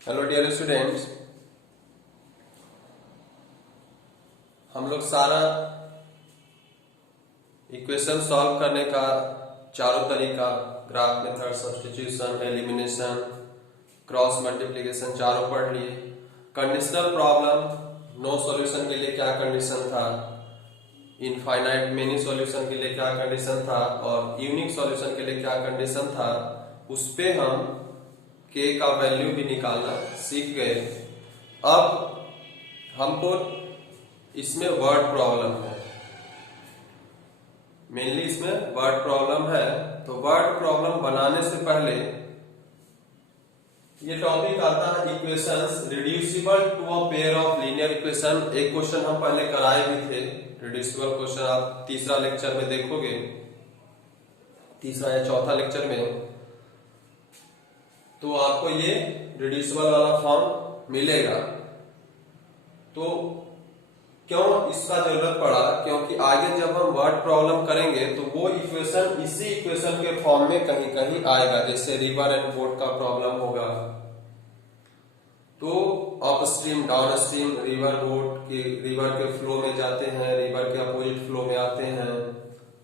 Hello dear students, हम लोग सारा इक्वेशन सॉल्व करने का चारों तरीका graph method, substitution, elimination, cross multiplication चारों पढ़ लिए। कंडीशनल प्रॉब्लम नो सॉल्यूशन के लिए क्या कंडीशन था, इनफाइनाइट मेनी सॉल्यूशन के लिए क्या कंडीशन था और यूनिक सॉल्यूशन के लिए क्या कंडीशन था, उस पे हम k का वैल्यू भी निकालना सीख गए। अब हमको इसमें वर्ड प्रॉब्लम है, मेनली इसमें वर्ड प्रॉब्लम है। तो वर्ड प्रॉब्लम बनाने से पहले ये टॉपिक आता है equations reducible to a pair of linear equation. एक क्वेश्चन हम पहले कराए भी थे, रिड्यूसिबल क्वेश्चन आप तीसरा लेक्चर में देखोगे, तीसरा या चौथा लेक्चर में, तो आपको ये रिड्यूसिबल वाला फॉर्म मिलेगा। तो क्यों इसका जरूरत पड़ा, क्योंकि आगे जब हम वर्ड प्रॉब्लम करेंगे तो वो इक्वेशन इसी इक्वेशन के फॉर्म में कहीं कहीं आएगा। जैसे रिवर एंड बोट का प्रॉब्लम होगा तो upstream down stream river boat के रिवर के फ्लो में जाते हैं, रिवर के अपोजिट फ्लो में आते हैं,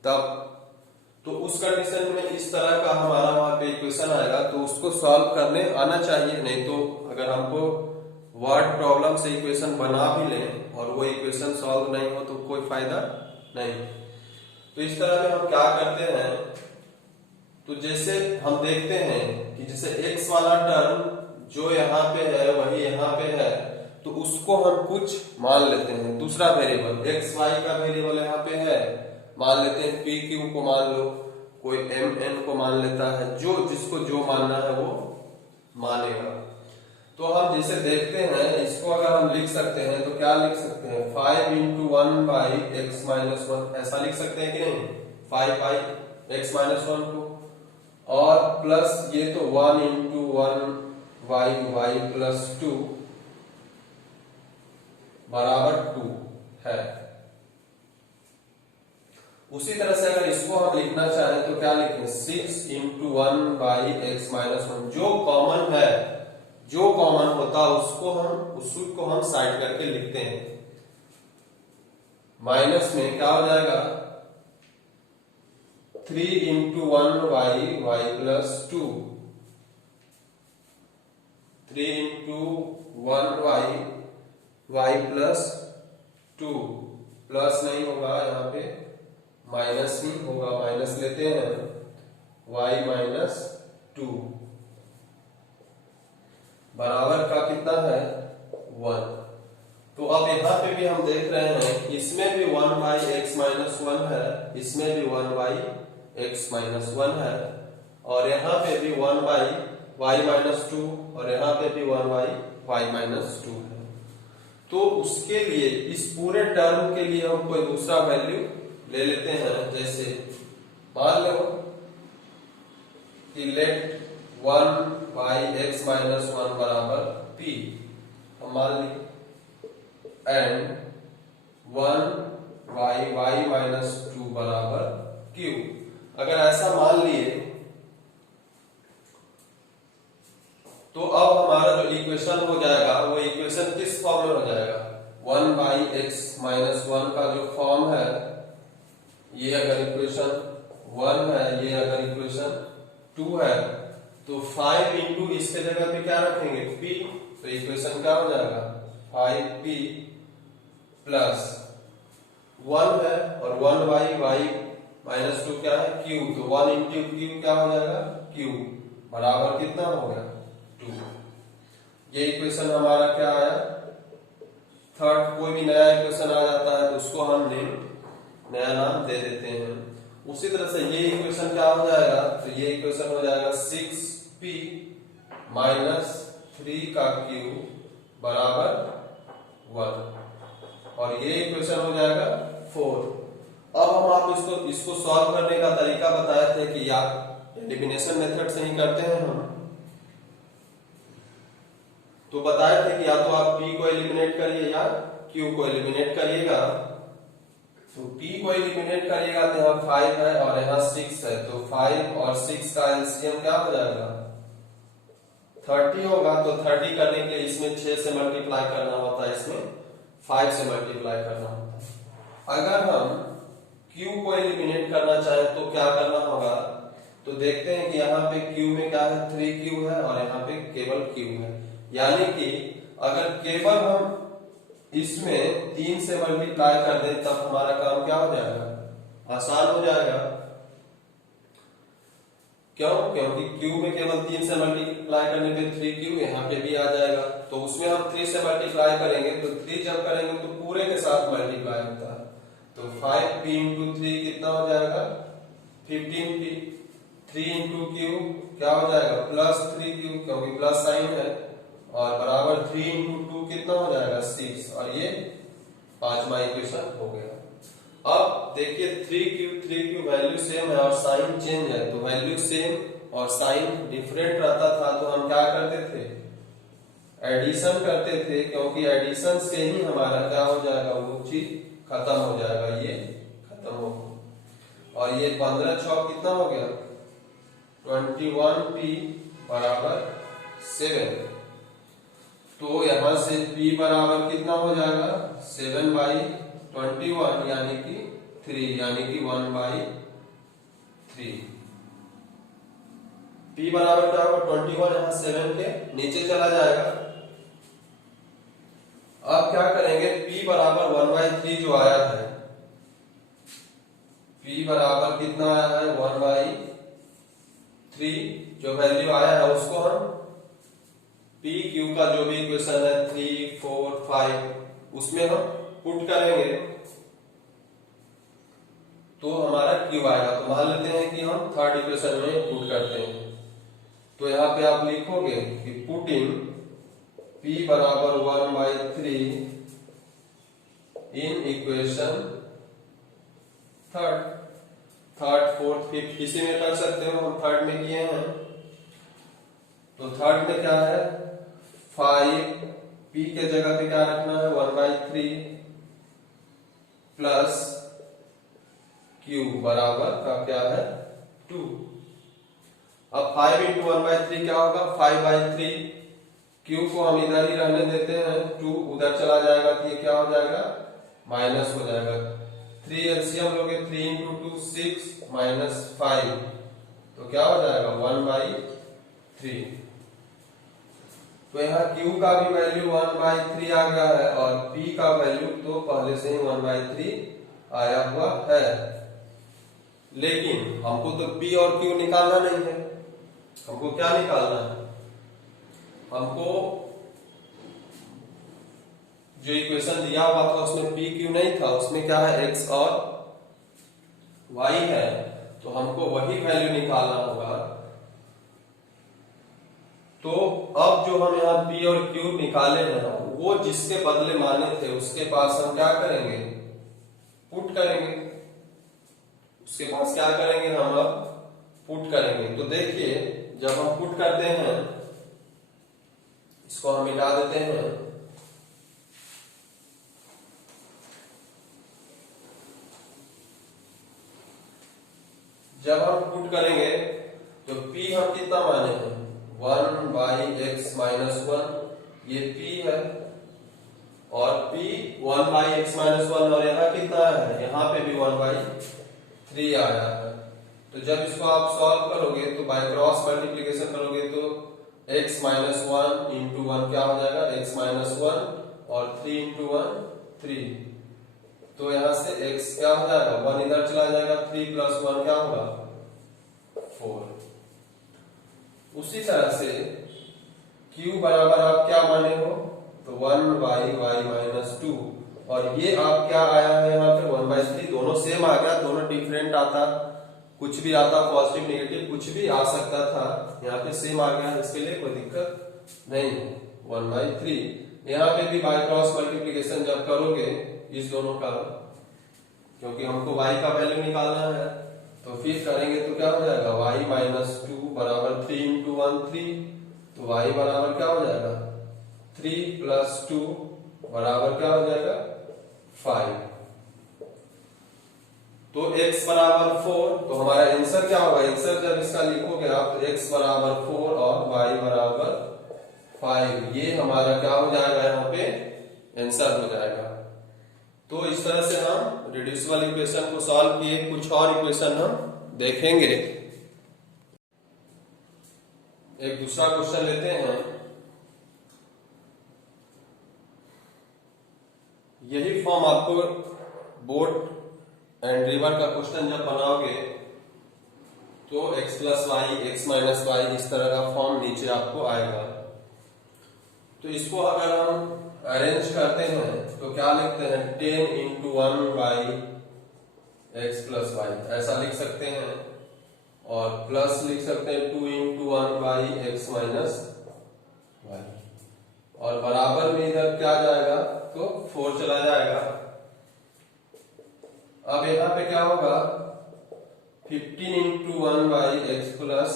तब तो उस कंडीशन में इस तरह का हमारा वहां पे इक्वेशन आएगा, तो उसको सॉल्व करने आना चाहिए। नहीं तो अगर हमको वर्ड प्रॉब्लम से इक्वेशन बना भी लें और वो इक्वेशन सॉल्व नहीं हो तो कोई फायदा नहीं। तो इस तरह में हम क्या करते हैं, तो जैसे हम देखते हैं कि जैसे x वाला टर्म जो यहाँ पे है वही यहाँ पे है, तो उसको हम कुछ मान लेते हैं, दूसरा वेरिएबल x y का वेरिएबल यहाँ पे है, मान लेते हैं पी क्यू को मान लो, कोई एम एन को मान लेता है, जो जिसको जो मानना है वो मानेगा। तो हम जैसे देखते हैं, इसको अगर हम लिख सकते हैं तो क्या लिख सकते हैं, 5 इंटू 1 बाई एक्स माइनस 1, ऐसा लिख सकते हैं कि नहीं, 5 बाई एक्स माइनस 1 को, और प्लस ये तो 1 इंटू 1 वाई वाई प्लस 2 बराबर 2 है। उसी तरह से अगर इसको हम लिखना चाहें तो क्या लिखें, 6 इंटू 1 बाई एक्स माइनस 1, जो कॉमन है, जो कॉमन होता है उसको हम साइड करके लिखते हैं। माइनस में क्या हो जाएगा, 3 into 1 Y Y plus 2, 3 into 1 Y Y plus 2, plus नहीं होगा यहाँ पे, माइनस ही होगा, माइनस लेते हैं, y माइनस 2 बराबर का कितना है, 1। तो अब यहाँ पे भी हम देख रहे हैं, इसमें भी 1 बाई एक्स माइनस 1 है, इसमें भी 1 बाई एक्स माइनस 1 है, और यहाँ पे भी 1 बाई वाई माइनस 2, और यहाँ पे भी 1 बाई वाई माइनस 2 है। तो उसके लिए इस पूरे टर्म के लिए हम कोई दूसरा वैल्यू ले लेते हैं। जैसे मान लो कि लेट 1 बाई एक्स माइनस 1 बराबर p, हम मान ली, एंड 1 बाई वाई माइनस 2 बराबर q। अगर ऐसा मान लिए तो अब हमारा जो इक्वेशन हो जाएगा वो इक्वेशन किस फॉर्म में हो जाएगा, 1 बाई एक्स माइनस 1 का जो फॉर्म है, ये अगर इक्वेशन 1 है, ये अगर इक्वेशन 2 है, तो 5 इंटू इसके जगह पे क्या रखेंगे, p, तो इक्वेशन क्या हो जाएगा, 5p प्लस 1 है, और 1 बाई वाई माइनस 2 क्या है, q, तो 1 इंटू q क्या हो जाएगा, q बराबर कितना हो गया, 2। ये इक्वेशन हमारा क्या आया, थर्ड। कोई भी नया इक्वेशन आ जाता है तो उसको हम नया नाम दे देते हैं। उसी तरह से ये इक्वेशन क्या हो जाएगा, तो ये इक्वेशन हो जाएगा 6p माइनस 3 का क्यूब बराबर 1, और ये इक्वेशन हो जाएगा 4। अब हम आपको इसको सॉल्व करने का तरीका बताए थे कि या एलिमिनेशन मेथड से ही करते हैं हम, तो बताए थे कि या तो आप p को एलिमिनेट करिए या q को एलिमिनेट करिएगा। तो p को एलिमिनेट करिएगा तो यहाँ 5 है और यहाँ 6 है, तो 5 और 6 का एलसीएम क्या हो जाएगा, 30 होगा तो 30 करने के लिए इसमें 6 से मल्टीप्लाई करना होता है, इसमें 5 से मल्टीप्लाई करना होता है। अगर हम Q को एलिमिनेट करना चाहें तो क्या करना होगा, तो देखते हैं कि यहाँ पे Q में क्या है, 3Q है और यहाँ पे केवल Q है। यानी कि अगर केवल हम इसमें 3 से मल्टीप्लाई कर दें तब हमारा काम क्या हो जाएगा, आसान हो जाएगा। क्यों? क्योंकि Q में केवल 3 से मल्टीप्लाई करने पे 3Q यहाँ पे भी आ जाएगा, तो उसमें हम 3 से मल्टीप्लाई करेंगे तो 3 जब करेंगे तो पूरे के साथ मल्टीप्लाई होता है, तो 5p इंटू 3 कितना हो जाएगा, 15p। 3 इंटू Q क्या हो जाएगा, प्लस 3Q, क्योंकि प्लस साइन है, और बराबर 3 इंटू 2 कितना हो जाएगा, 6, और ये 5वां इक्वेशन हो गया। अब देखिए 3Q वैल्यू सेम है और साइन चेंज है, तो वैल्यू सेम और साइन डिफरेंट रहता था तो हम क्या करते थे, एडिशन करते थे, क्योंकि एडिशन से ही हमारा क्या हो जाएगा, वो चीज खत्म हो जाएगा, ये खत्म हो। और ये 15 6 कितना हो गया, 21p बराबर 7। तो यहां से p बराबर कितना हो जाएगा, 7/21 यानी कि 3, यानी कि 1/3। p बराबर क्या होगा, 21, यहां 7 के नीचे चला जाएगा। अब क्या करेंगे, p बराबर 1/3 जो आया है, p बराबर कितना आया है, 1/3 जो वैल्यू आया है उसको हम p q का जो भी इक्वेशन है 3 4 5 उसमें हम पुट करेंगे तो हमारा q आएगा। तो मान लेते हैं कि हम थर्ड इक्वेशन में पुट करते हैं, तो यहाँ पे आप लिखोगे कि पुटिंग p बराबर 1/3 in equation third, fourth fifth किसी में कर सकते हो, हम थर्ड में किए हैं। तो थर्ड में क्या है, 5 p के जगह पे क्या रखना है, 1/3 प्लस q बराबर का क्या है, 2। अब 5 इंटू 1/3 क्या होगा, 5/3। q को हम इधर ही रहने देते हैं, 2 उधर चला जाएगा तो ये क्या हो जाएगा, माइनस हो जाएगा। 3 एलसीएम लोगे, 3 इंटू 2 6 माइनस 5, तो क्या हो जाएगा, 1/3। तो यहाँ q का भी वैल्यू 1/3 आ गया है और p का वैल्यू तो पहले से ही 1/3 आया हुआ है, लेकिन हमको तो p और q निकालना नहीं है। हमको क्या निकालना है, हमको जो इक्वेशन दिया हुआ था उसमें p q नहीं था, उसमें क्या है, x और y है, तो हमको वही वैल्यू निकालना होगा। तो अब जो हम यहाँ p और q निकाले हैं वो जिसके बदले माने थे उसके पास हम क्या करेंगे, पुट करेंगे। उसके पास क्या करेंगे, हम अब पुट करेंगे। तो देखिए जब हम पुट करते हैं, इसको हम मिटा देते हैं, जब हम पुट करेंगे तो p हम कितना माने हैं, 1/x माइनस 1, ये p है, और p 1/x माइनस 1, और यहाँ कितना है, यहाँ पे भी 1/3 आया है। तो जब इसको आप सॉल्व करोगे तो बाय क्रॉस मल्टीप्लिकेशन करोगे तो x माइनस 1 इंटू 1 क्या हो जाएगा, x माइनस 1, और 3 इंटू 1 3, तो यहाँ से x क्या हो जाएगा, 1 इधर चला जाएगा, 3 प्लस 1 क्या होगा, 4। उसी तरह से q बराबर आप क्या माने हो, तो 1/y माइनस 2, और ये आप क्या आया है यहाँ पे 1/3, दोनों सेम आ गया, दोनों डिफरेंट आता, कुछ भी आता, पॉजिटिव नेगेटिव कुछ भी आ सकता था, यहाँ पे सेम आ गया, इसके लिए कोई दिक्कत नहीं है, 1/3। यहाँ पे भी बाय क्रॉस मल्टीप्लिकेशन जब करोगे इस दोनों का, क्योंकि हमको y का वैल्यू निकालना है, तो फिर करेंगे तो क्या हो जाएगा, y माइनस 2 बराबर 3 इंटू 1 3, तो y बराबर क्या हो जाएगा, 3 प्लस 2 बराबर क्या हो जाएगा, 5। तो x बराबर 4, तो हमारा आंसर क्या होगा, आंसर जब इसका लिखोगे आप तो x बराबर 4 और y बराबर 5, ये हमारा क्या हो जाएगा, यहाँ पे आंसर हो जाएगा। तो इस तरह से हम रिड्यूसिबल इक्वेशन को सॉल्व किए। कुछ और इक्वेशन हम देखेंगे। एक दूसरा क्वेश्चन लेते हैं। यही फॉर्म आपको बोट एंड रिवर का क्वेश्चन जब बनाओगे तो x plus Y, X minus Y, इस तरह का फॉर्म नीचे आपको आएगा। तो इसको अगर हम अरेंज करते हैं तो क्या लिखते हैं, 10 into 1 by X plus Y, ऐसा लिख सकते हैं। और प्लस लिख सकते हैं 2 into 1 by X minus Y, और बराबर में इधर क्या जाएगा, तो 4 चला जाएगा। अब यहां पे क्या होगा, 15 into 1 by X plus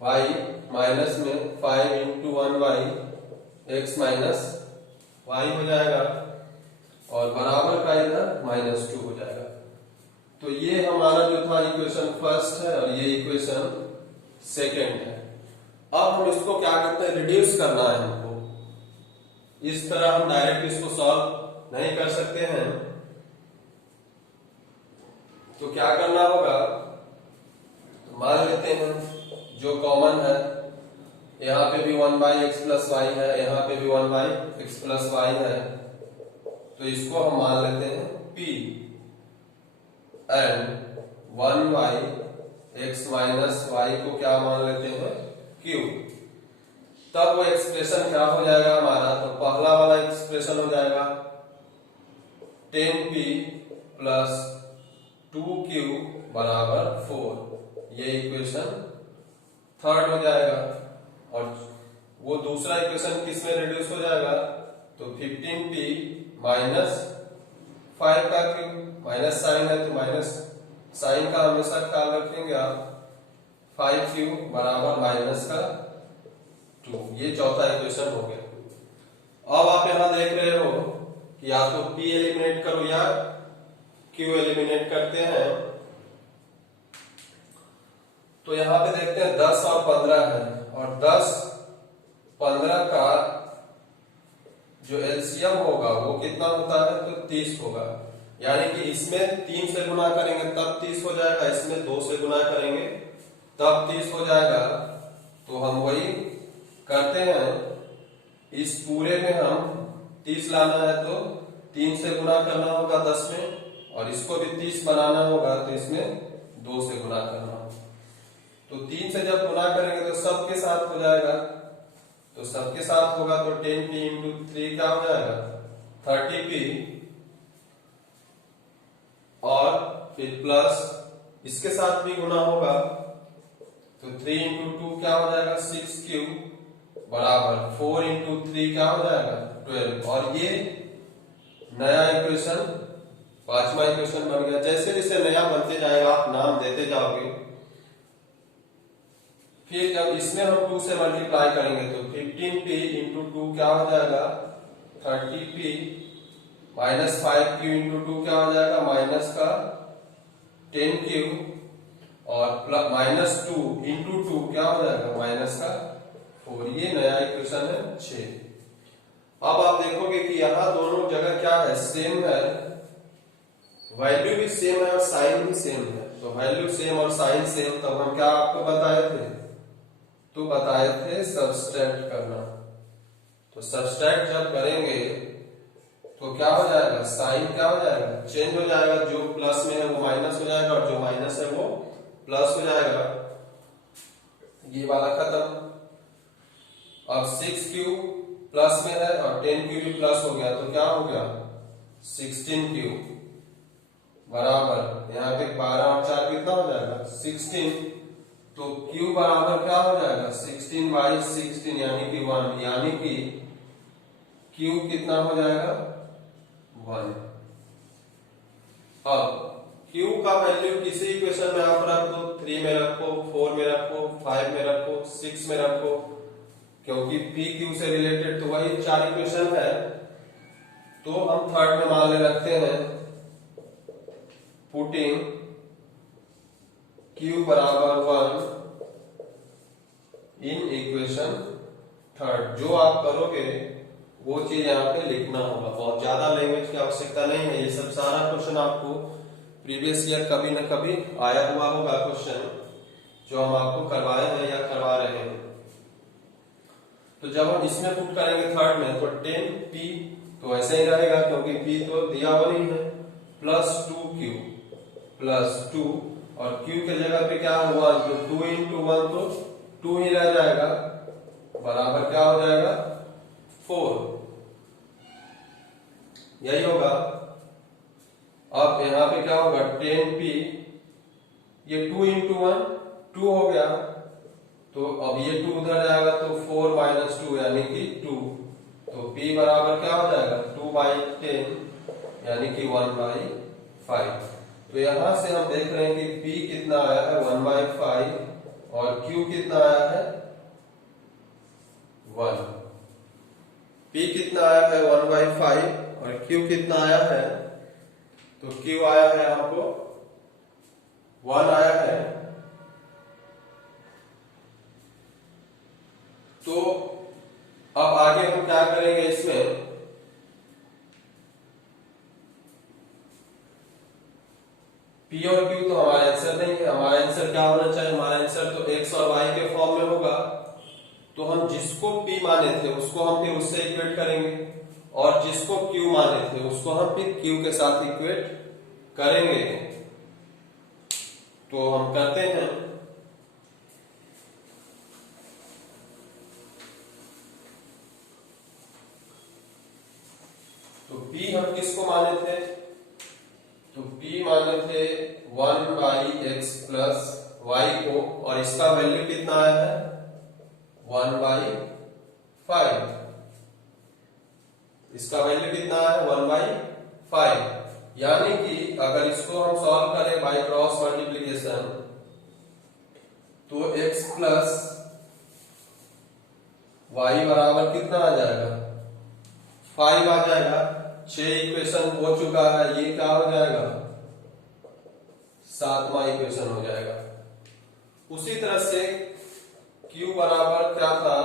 Y minus में 5 into 1 by X minus Y हो जाएगा, और बराबर का इधर -2 हो जाएगा। तो ये हमारा जो था इक्वेशन फर्स्ट है, और ये इक्वेशन सेकेंड है। अब हम इसको क्या करते हैं, रिड्यूस करना है हमको। इस तरह हम डायरेक्ट इसको सॉल्व नहीं कर सकते हैं। तो क्या करना होगा, तो मान लेते हैं जो कॉमन है, यहाँ पे भी 1 बाई एक्स प्लस वाई है, यहाँ पे भी 1 बाई एक्स प्लस वाई है। तो इसको हम मान लेते हैं P, and 1 by X minus Y को क्या मान लेते हैं Q। तब वो एक्सप्रेशन क्या हो जाएगा हमारा, तो पहला वाला एक्सप्रेशन हो जाएगा 10P प्लस 2Q बराबर 4, ये इक्वेशन थर्ड हो जाएगा। और वो दूसरा इक्वेशन किस में रिड्यूस हो जाएगा, तो 15P माइनस 5 का Q, माइनस साइन है तो माइनस साइन का हमेशा ख्याल रखेंगे आप, 5Q बराबर माइनस का 2, ये चौथा इक्वेशन हो गया। अब आप यहां देख रहे हो कि या तो P एलिमिनेट करो या Q एलिमिनेट करते हैं। तो यहां पे देखते हैं 10 और 15 है, और 10 15 का जो एलसीएम होगा वो कितना होता है, तो 30 होगा। यानी कि इसमें 3 से गुना करेंगे तब 30 हो जाएगा, इसमें 2 से गुना करेंगे तब 30 हो जाएगा। तो हम वही करते हैं, इस पूरे में हम 30 लाना है तो 3 से गुना करना होगा 10 में, और इसको भी 30 बनाना होगा तो इसमें 2 से गुना करना होगा। तो 3 से जब गुना करेंगे तो सबके साथ हो जाएगा, तो सबके साथ होगा तो 10P इंटू 3 क्या हो जाएगा, 30P, और फिर प्लस इसके साथ भी गुना होगा तो 3 इंटू 2 क्या हो जाएगा, 6Q बराबर 4 इंटू 3 क्या हो जाएगा, 12। और ये नया इक्वेशन, पांचवा इक्वेशन बन गया। जैसे जैसे नया बनते जाएगा आप नाम देते जाओगे। फिर जब इसमें हम 2 से मल्टीप्लाई करेंगे तो 15P इंटू 2 क्या हो जाएगा, 30P माइनस 5Q इंटू 2 क्या हो जाएगा, माइनस का 10Q, और माइनस 2 इंटू 2 क्या हो जाएगा, माइनस का 4। ये नया इक्वेशन है 6। अब आप देखोगे कि यहां दोनों जगह क्या है, सेम है, वैल्यू भी सेम है और साइन भी सेम है। तो वैल्यू सेम और साइन सेम, तब हम क्या आपको बताए थे, तो बताए थे सबस्ट्रैक्ट करना। तो सबस्ट्रैक्ट जब करेंगे तो क्या हो जाएगा, साइन क्या हो जाएगा, चेंज हो जाएगा, जो प्लस में है वो माइनस हो जाएगा और जो माइनस है वो प्लस हो जाएगा। ये वाला खत्म। अब 6Q प्लस में है और 10Q भी प्लस हो गया, तो क्या हो गया, 16Q बराबर, यहाँ पे 12 और 4 कितना हो जाएगा, 16। तो Q बराबर क्या हो जाएगा, 16 बाई 16 यानी कि 1, यानी कि Q कितना हो जाएगा, 1। अब Q का वैल्यू किसी इक्वेशन में आप रख दो, 3 में रखो, 4 में रखो, 5 में रखो, 6 में रखो, क्योंकि P Q से रिलेटेड तो वही 4 इक्वेशन है। तो हम थर्ड में मान ले रखते हैं, पुटिंग Q बराबर 1 इन इक्वेशन थर्ड। जो आप करोगे वो चीज यहाँ पे लिखना होगा। बहुत ज्यादा लैंग्वेज की आवश्यकता नहीं है। ये सब सारा क्वेश्चन आपको प्रीवियस ईयर कभी न कभी आया हुआ होगा क्वेश्चन, जो हम आपको करवाए हैं या करवा रहे हैं। तो जब हम इसमें पुट करेंगे थर्ड में, तो 10p तो ऐसे ही रहेगा क्योंकि p तो दिया हुआ नहीं है, प्लस 2q प्लस 2, और q के जगह पे क्या हुआ, जो 2 into 1 तो 2 ही रह जाएगा, बराबर क्या हो जाएगा 4। यही होगा। अब यहाँ पे क्या होगा 10p, ये 2 into 1 2 हो गया, तो अब ये 2 उधर जाएगा तो 4 minus 2 यानी कि 2, तो p बराबर क्या हो जाएगा 2/10 यानी कि 1/5। तो यहां से हम देख रहे हैं कि p कितना आया है 1/5 और q कितना आया है 1। p कितना आया है 1/5 और q कितना आया है, तो q आया है आपको 1 आया है। तो अब आगे हम क्या करेंगे इसमें, P और Q तो हमारा आंसर नहीं है। हमारा आंसर क्या होना चाहिए, हमारा आंसर तो x और y के फॉर्म में होगा। तो हम जिसको P माने थे उसको हम फिर उससे इक्वेट करेंगे, और जिसको Q माने थे उसको हम फिर Q के साथ इक्वेट करेंगे। तो हम करते हैं। तो P हम किसको माने थे, तो P माने थे 1/x प्लस y को, और इसका वैल्यू कितना आया है 1/5। इसका वैल्यू कितना है 1/5, यानी कि अगर इसको हम सॉल्व करें बाय क्रॉस मल्टीप्लिकेशन, तो x प्लस y बराबर कितना आ जाएगा 5 आ जाएगा। 6 इक्वेशन हो चुका है, ये क्या हो जाएगा 7वां इक्वेशन हो जाएगा। उसी तरह से q बराबर क्या था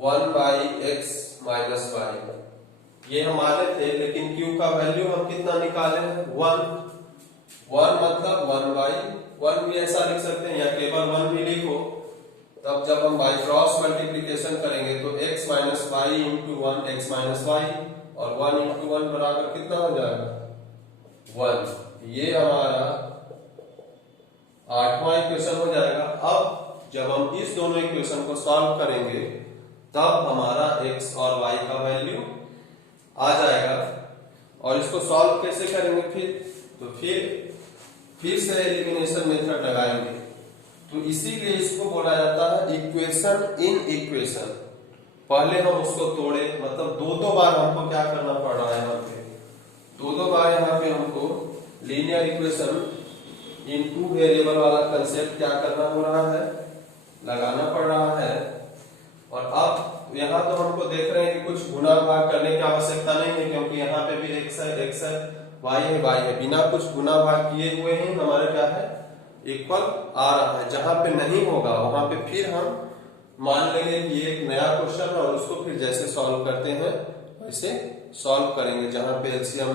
1/x माइनस y, ये हम आने थे, लेकिन q का वैल्यू हम कितना निकाले 1 मतलब 1/1 भी ऐसा लिख सकते हैं, या केवल 1 भी लिखो। तब जब हम बाय क्रॉस मल्टीप्लिकेशन करेंगे तो x minus Y into 1 x minus Y, और 1 इंटू 1 बराबर कितना हो जाएगा 1। ये हमारा 8वां इक्वेशन हो जाएगा। अब जब हम इस दोनों इक्वेशन को सॉल्व करेंगे तब हमारा x और y का वैल्यू आ जाएगा। और इसको सॉल्व कैसे करेंगे तो फिर से एलिमिनेशन मेथड लगाएंगे। तो इसीलिए इसको बोला जाता है इक्वेशन इन इक्वेशन। पहले हम उसको तोड़े, मतलब दो बार हमको क्या करना पड़ रहा है, यहाँ पे दो बार यहाँ पे हमको लीनियर इक्वेशन इन 2 वेरिएबल वाला कंसेप्ट क्या करना हो रहा है, लगाना पड़ रहा है। और अब यहाँ तो हमको देख रहे हैं कि कुछ गुना भाग करने की आवश्यकता नहीं है, क्योंकि यहाँ पे भी x है y है, बिना कुछ गुना भाग किए हुए ही हमारा क्या है इक्वल आ रहा है। जहां पे नहीं होगा वहां पे फिर हम मान लेंगे कि ये एक नया क्वेश्चन है, और उसको फिर जैसे सॉल्व करते हैं वैसे सॉल्व करेंगे। जहां पे एलसीएम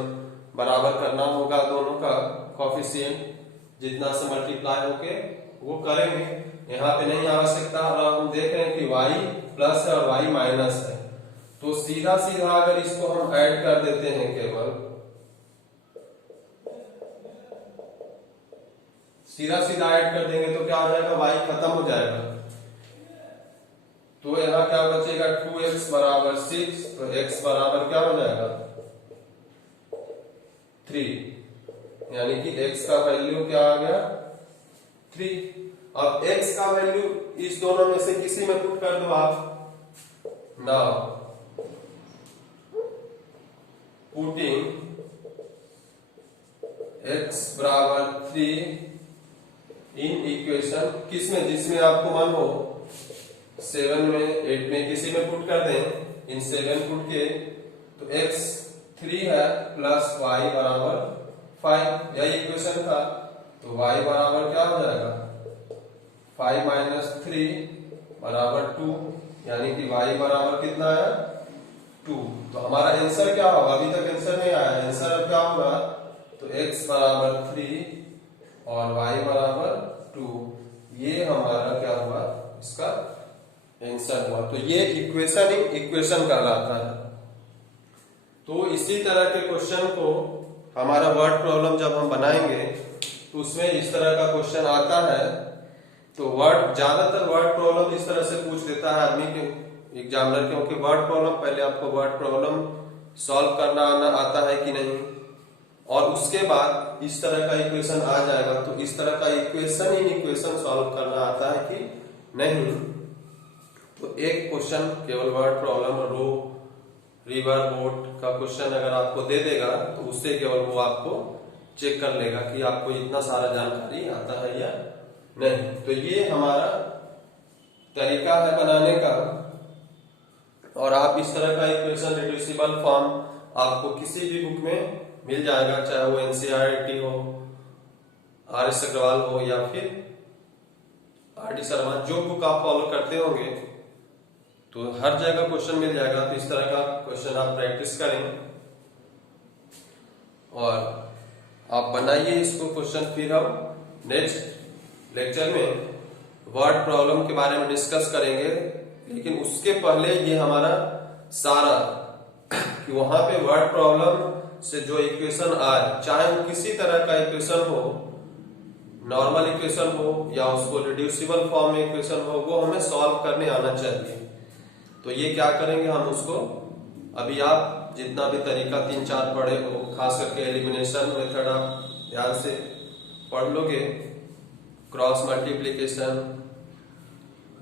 बराबर करना होगा दोनों का कोफिशिएंट जितना से मल्टीप्लाई होके वो करेंगे। यहाँ पे नहीं आवश्यकता। और हम देख रहे हैं कि y प्लस है और y माइनस है, तो सीधा अगर इसको हम ऐड कर देते हैं, केवल सीधा ऐड कर देंगे तो क्या हो जाएगा y खत्म हो जाएगा। तो यहाँ क्या बचेगा 2x बराबर 6, तो x बराबर क्या हो जाएगा 3, यानी कि x का वैल्यू क्या आ गया 3। अब x का वैल्यू इस दोनों में से किसी में पुट कर दो आप। नाउ पुटिंग x बराबर 3 इन इक्वेशन किसमें, जिसमें आपको मन हो 7 में 8 में किसी में पुट कर दें। इन 7 पुट के तो x 3 है प्लस y बराबर 5, यही इक्वेशन था। तो y बराबर क्या हो जाएगा 5 माइनस 3 बराबर 2, यानी कि y बराबर कितना आया 2। तो हमारा आंसर क्या होगा, अभी तक आंसर नहीं आया, आंसर अब क्या होगा, तो x बराबर 3 और y बराबर 2, ये हमारा क्या हुआ, इसका आंसर हुआ। तो ये इक्वेशन कहलाता है। तो इसी तरह के क्वेश्चन को हमारा वर्ड प्रॉब्लम जब हम बनाएंगे तो उसमें इस तरह का क्वेश्चन आता है। तो ज्यादातर वर्ड प्रॉब्लम इस तरह से पूछ देता है आदमी के एग्जामिनर, क्योंकि वर्ड प्रॉब्लम पहले आपको वर्ड प्रॉब्लम सॉल्व करना आता है कि नहीं, और उसके बाद इस तरह का इक्वेशन आ जाएगा तो इस तरह का इक्वेशन सॉल्व करना आता है कि नहीं। तो एक क्वेश्चन केवल वर्ड प्रॉब्लम रो रिवर बोट का क्वेश्चन अगर आपको दे देगा तो उससे केवल वो आपको चेक कर लेगा कि आपको इतना सारा जानकारी आता है या नहीं। तो ये हमारा तरीका है बनाने का। और आप इस तरह का इक्वेशन रिड्यूसिबल फॉर्म आपको किसी भी बुक में मिल जाएगा, चाहे वो एनसीईआरटी हो, आर.एस. अग्रवाल हो या फिर आर.डी. शर्मा, जो बुक आप फॉलो करते होंगे तो हर जगह क्वेश्चन मिल जाएगा। तो इस तरह का क्वेश्चन आप प्रैक्टिस करें और आप बनाइए इसको क्वेश्चन। फिर हम नेक्स्ट लेक्चर में वर्ड प्रॉब्लम के बारे में डिस्कस करेंगे, लेकिन उसके पहले ये हमारा सारा कि वहां पे वर्ड प्रॉब्लम से जो इक्वेशन आए, चाहे वो किसी तरह का इक्वेशन हो, नॉर्मल इक्वेशन हो या उसको रिड्यूसिबल फॉर्म में इक्वेशन हो, वो हमें सॉल्व करने आना चाहिए। तो ये क्या करेंगे हम उसको, अभी आप जितना भी तरीका 3-4 पढ़े हो, खास करके एलिमिनेशन मेथड आप ध्यान से पढ़ लोगे, क्रॉस मल्टीप्लिकेशन,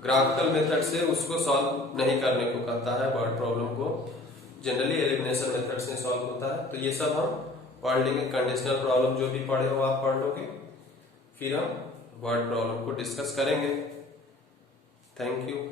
ग्राफिकल मेथड से उसको सॉल्व नहीं करने को कहता है। वर्ड प्रॉब्लम को जनरली एलिमिनेशन मेथड से सॉल्व होता है। तो ये सब हम पढ़ लेंगे। कंडीशनल प्रॉब्लम जो भी पढ़े हो आप पढ़ लोगे, फिर हम वर्ड प्रॉब्लम को डिस्कस करेंगे। Thank you.